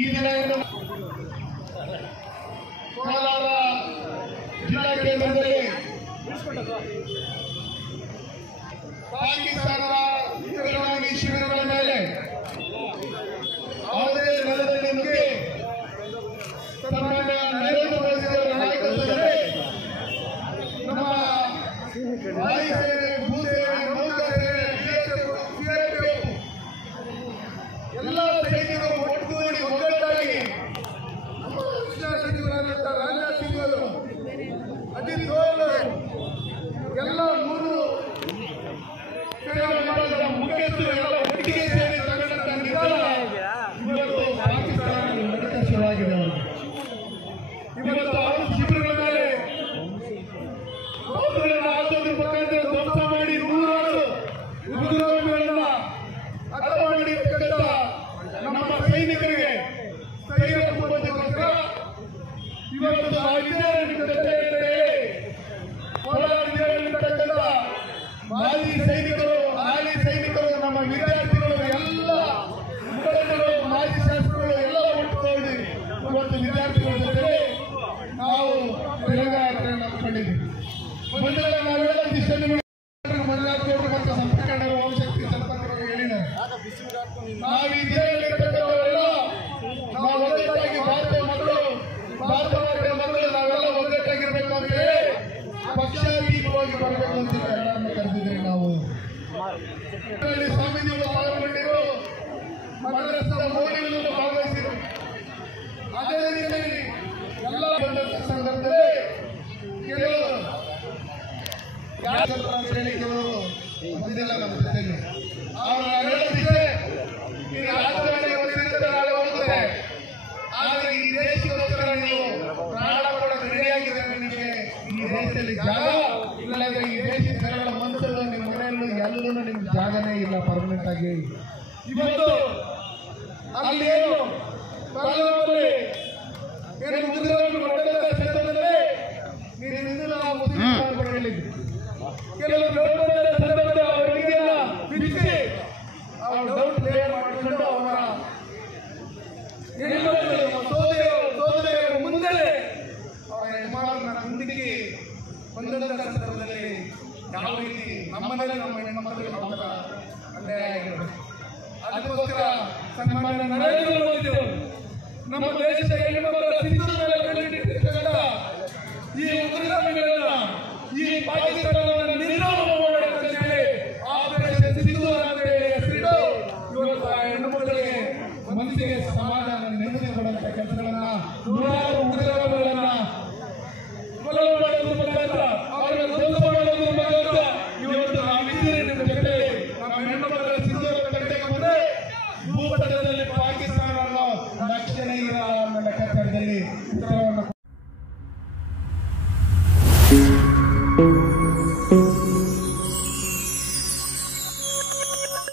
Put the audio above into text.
ಈ ದಿನ ಕೋಲಾರ ಜಿಲ್ಲಾ ಕೇಂದ್ರದಲ್ಲಿ ಪಾಕಿಸ್ತಾನದ ಉಗ್ರಗಾಮಿ ಶಿಬಿರಗಳ ಮೇಲೆ ಯಾವುದೇ ನೆಲದಲ್ಲಿ ನುಗ್ಗಿ ಸನ್ಮಾನ್ಯ ನರೇಂದ್ರ ಮೋದಿ ಅವರ ನಾಯಕತ್ವದಲ್ಲಿ ನಮ್ಮ ವಾಯುಸೇನೆ, ಭೂಸೇನೆ, ನೌಕಾಸೇನೆ, ಸಿಆರ್ಪಿಎಫ್ ಎಲ್ಲ ಸೈನಿಕರು ಒಟ್ಟುಗೂಡಿ ಒಗ್ಗಟ್ಟಾಗಿ ನಮ್ಮ ರಕ್ಷಣಾ ಸಚಿವರಾದಂಥ ರಾಜನಾಥ್ ಸಿಂಗ್ ಅವರು, ಅಜಿತ್ ದೋವಲ್ ಎಲ್ಲ 3 ಸೇನಾ ವಿಭಾಗದ ಮುಖ್ಯಸ್ಥರು ಎಲ್ಲ ಒಟ್ಟಿಗೆ ಸೇರಿ ತಗೊಂಡಂತ ನಿರ್ಧಾರ ಇವತ್ತು ಪಾಕಿಸ್ತಾನದಲ್ಲಿ ನಡಕಶವಾಗಿದೆ. ಇವತ್ತು ಆ ಶಿಬಿರಗಳ ಮೇಲೆ ಬಾಂಬ್ಗಳನ್ನು ಹಾಕೋದ್ರ ಮುಖಾಂತರ ಧ್ವಂಸ ಮಾಡಿ 100 ಉಗ್ರಗಾಮಿಗಳನ್ನ ಹತ ಮಾಡಿರ್ತಕ್ಕಂಥ ನಮ್ಮ ಸೈನಿಕರಿಗೆ ಸ್ಥೈರ್ಯ ತುಂಬುವುದಕ್ಕೋಸ್ಕರ ಇವತ್ತು ಆ ವಿದ್ಯಾರ್ಥಿಗಳಿಗೆ ಕೋಲಾರ ಜಿಲ್ಲೆಯಲ್ಲಿರ್ತಕ್ಕಂಥ ಮಾಜಿ ಸೈನಿಕರು, ಹಾಲಿ ಸೈನಿಕರು, ನಮ್ಮ ವಿದ್ಯಾರ್ಥಿಗಳು, ಎಲ್ಲ ಮುಖಂಡರು, ಮಾಜಿ ಶಾಸಕರು ಎಲ್ಲ ಒಟ್ಟುಗೂಡಿ ಇವತ್ತು ವಿದ್ಯಾರ್ಥಿಗಳ ಜೊತೆ ನಾವು ತಿರಂಗ ಯಾತ್ರೆಯನ್ನು ಹಮ್ಮಿಕೊಂಡಿದ್ದೀವಿ. ಮೊದಲ ನಾವೆಲ್ಲ ದಿಶೆಯಲ್ಲಿ ಮಂಜುನಾಥ್ ಮತ್ತು ಸಂಪರ್ಕಂಡರ ಓಂಶಕ್ತಿ ಸಂಪರ್ಕರು ಹೇಳಿದ್ದಾರೆ. ನಾವು ಈ ದೇಹದಲ್ಲಿರ್ತಕ್ಕಂಥವರೆಲ್ಲ ನಾವು ಒಗ್ಗಟ್ಟಾಗಿ ಭಾರತ ಮಕ್ಕಳು, ಭಾರತ ಮಾತೆಯ ಮಕ್ಕಳು ನಾವೆಲ್ಲ ಒಗ್ಗಟ್ಟಾಗಿರ್ಬೇಕು ಅಂತ ಹೇಳಿ ಪಕ್ಷಾತೀತವಾಗಿ ಬರಬೇಕು ಅಂತ ಎಲ್ಲರನ್ನು ಕರೆದಿದ್ದೇವೆ. ನಾವು ಸ್ವಾಮೀಜಿಗಳು ಪಾಲ್ಗೊಂಡಿರು, ಮದ್ರಸದ ಮೌಲ್ಯಗಳನ್ನು ಭಾಗವಹಿಸಿದರು. ಅದೇ ರೀತಿಯಲ್ಲಿ ಎಲ್ಲ ಬಂದಂತ ಸಂದರ್ಭದಲ್ಲಿ ಕೆಲವರು ಹೇಳಿ ಕೆಲವರು ಬಂದಿಲ್ಲ ನಮ್ಮ ಜೊತೆಗೆ. ಅವರು ಹೇಳೋದಿದ್ರೆ ಈ ರಾಜಧಾನಿ ಹೊರಡಿದ್ರೆ ನಾಳೆ ಹೋಗ್ತಾರೆ, ಆದರೆ ಈ ದೇಶಕ್ಕೋಸ್ಕರ ನೀವು ಪ್ರಾಣ ಕೊಡೋದು ರೆಡಿಯಾಗಿದ್ದಾರೆ. ನಿಮಗೆ ಈ ದೇಶದಲ್ಲಿ ಜಾಗ ಇಲ್ಲದೆ ಈ ದೇಶದ ಜನಗಳ ಮನಸ್ಸಲ್ಲಿ ನಿಮ್ಮ ಮನೆಯಲ್ಲೂ ಎಲ್ಲರೂ ನಿಮ್ಗೆ ಜಾಗನೇ ಇಲ್ಲ ಪರ್ಮನೆಂಟ್ ಆಗಿ. ಇವತ್ತು ಅಲ್ಲಿ ಏನು ಕೆಲವರು ಅವರಿಗೆ ಬಿಡಿಸಿ ಅವ್ರ ಡೌಟ್ ಕ್ಲಿಯರ್ ಮಾಡಿಕೊಂಡು ಅವರ ಸೋದರಿಯರ ಮುಂದೆ ಅವರ ಯಜಮಾನರನ್ನ ಮುಂದಿಗೆ ಬಂದಂತ ಸಂದರ್ಭದಲ್ಲಿ ಯಾವ ರೀತಿ ನಮ್ಮನೇಲಿ ನಮ್ಮ ಹೆಣ್ಮಕ್ಕಳಿಗೆ ಅವರ ಅನ್ಯಾಯ ಆಗಿರೋದು. ಅದಕ್ಕೋಸ್ಕರ ಸನ್ಮಾನ್ಯ ನರೇಂದ್ರ ಮೋದಿ ಅವರು ನಮ್ಮ ದೇಶದ ಹೆಣ್ಮಕ್ಕಳ ಸಿಂಧೂರ ಮೇಲೆ ಕಣ್ಣಿಟ್ಟಿರ್ತಕ್ಕಂಥ ಈ ಉಗ್ರಗಾಮಿಗಳನ್ನ, ಈ ಪಾಕಿಸ್ತಾನವನ್ನು ನಿರ್ನಾಮ ಮಾಡಬೇಕಂತ ಹೇಳಿ ಆಪರೇಷನ್ ಸಿಂಧೂರ ಅಂತ ಹೇಳಿ ಹೆಸರಿಟ್ಟು ಇವತ್ತು ಆ ಹೆಣ್ಣುಮಕ್ಕಳಿಗೆ ಮನಸ್ಸಿಗೆ ಸಮಾಧಾನ, ನೆಮ್ಮದಿ ಕೊಡುವಂತ ಕೆಲಸಗಳನ್ನ, 100 ಉಗ್ರಗಾಮಿಗಳನ್ನ ಕೊಲೆ ಮಾಡೋದ್ರ ಮುಖಾಂತರ, ಅವರನ್ನು ಧ್ವಂಸ ಮಾಡೋದ್ರ ಮುಖಾಂತರ ಇವತ್ತು ನಾವಿದ್ದೀರಿ ನಿಮ್ಮ ಜೊತೆ. ನಮ್ಮ ಹೆಣ್ಣುಮಕ್ಕಳ ಸಿಂಧೂರ ಕಟ್ಟೆಗೆ ಬಂದ್ರೆ ಭೂಪಟದಲ್ಲಿ ಪಾಕಿಸ್ತಾನವನ್ನು ರಕ್ಷಣೆ ಇರೋ ಲೆಕ್ಕಾಚಾರದಲ್ಲಿ